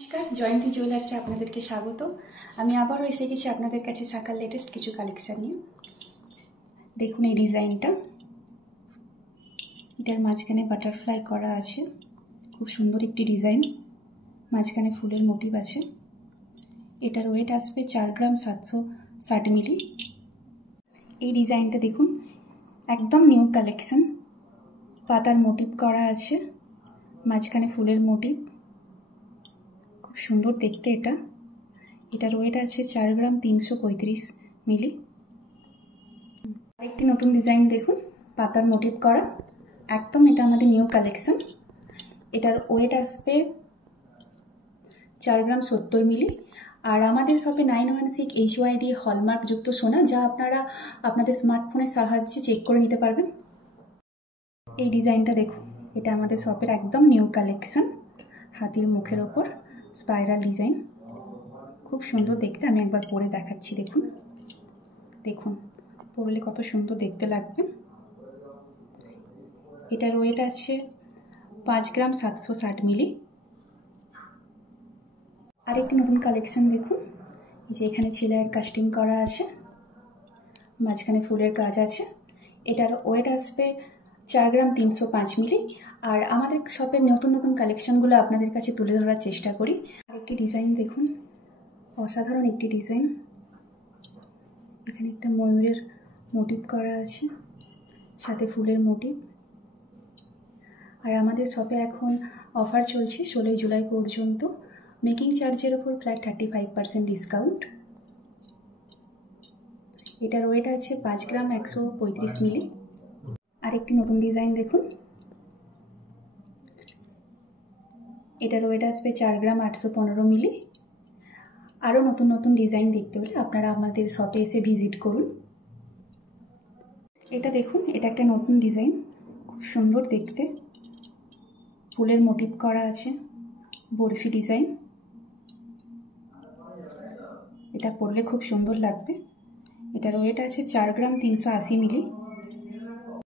নমস্কার, জয়ন্তী জুয়েলার্সে আপনাদেরকে স্বাগত। আমি আবারও এসে গেছি আপনাদের কাছে শাখার লেটেস্ট কিছু কালেকশান নিয়ে। দেখুন এই ডিজাইনটা, এটার মাঝখানে বাটারফ্লাই করা আছে, খুব সুন্দর একটি ডিজাইন। মাঝখানে ফুলের মোটিভ আছে। এটার ওয়েট আসবে 4 গ্রাম 760 মিলি। এই ডিজাইনটা দেখুন, একদম নিউ কালেকশন। পাতার মোটিভ করা আছে, মাঝখানে ফুলের মোটিভ, খুব সুন্দর দেখতে এটা। এটার ওয়েট আছে 4 গ্রাম 335 মিলি। আরেকটি নতুন ডিজাইন দেখুন, পাতার মোটিভ করা, একদম এটা আমাদের নিউ কালেকশন। এটার ওয়েট আসবে 4 গ্রাম 70 মিলি। আর আমাদের শপে 916 HYD হলমার্কযুক্ত সোনা, যা আপনারা আপনাদের স্মার্টফোনের সাহায্যে চেক করে নিতে পারবেন। এই ডিজাইনটা দেখুন, এটা আমাদের শপের একদম নিউ কালেকশন। হাতির মুখের ওপর স্পাইরাল ডিজাইন, খুব সুন্দর দেখতে। আমি একবার পরে দেখাচ্ছি। দেখুন দেখুন পরলে কত সুন্দর দেখতে লাগবে। এটার ওয়েট আছে 5 গ্রাম 760 মিলি। আরেকটি নতুন কালেকশন দেখুন, এই যে এখানে ছেলের কাস্টিং করা আছে, মাঝখানে ফুলের কাজ আছে। এটার ওয়েট আসবে 4 গ্রাম 305 মিলি। আর আমাদের শপের নতুন নতুন কালেকশনগুলো আপনাদের কাছে তুলে ধরার চেষ্টা করি। আরেকটি ডিজাইন দেখুন, অসাধারণ একটি ডিজাইন। এখানে একটা ময়ূরের মোটিভ করা আছে, সাথে ফুলের মোটিভ। আর আমাদের শপে এখন অফার চলছে 16 জুলাই পর্যন্ত। মেকিং চার্জের ওপর ফ্ল্যাট 35% ডিসকাউন্ট। এটার ওয়েট আছে 5 গ্রাম 135 মিলি। আরেকটি নতুন ডিজাইন দেখুন, এটার ওয়েট আসবে 4 গ্রাম 815 মিলি। আরও নতুন নতুন ডিজাইন দেখতে হলে আপনারা আমাদের শপে এসে ভিজিট করুন। এটা দেখুন, এটা একটা নতুন ডিজাইন, খুব সুন্দর দেখতে। ফুলের মোটিভ করা আছে, বরফি ডিজাইন। এটা পরলে খুব সুন্দর লাগবে। এটার ওয়েট আছে 4 গ্রাম 380 মিলি।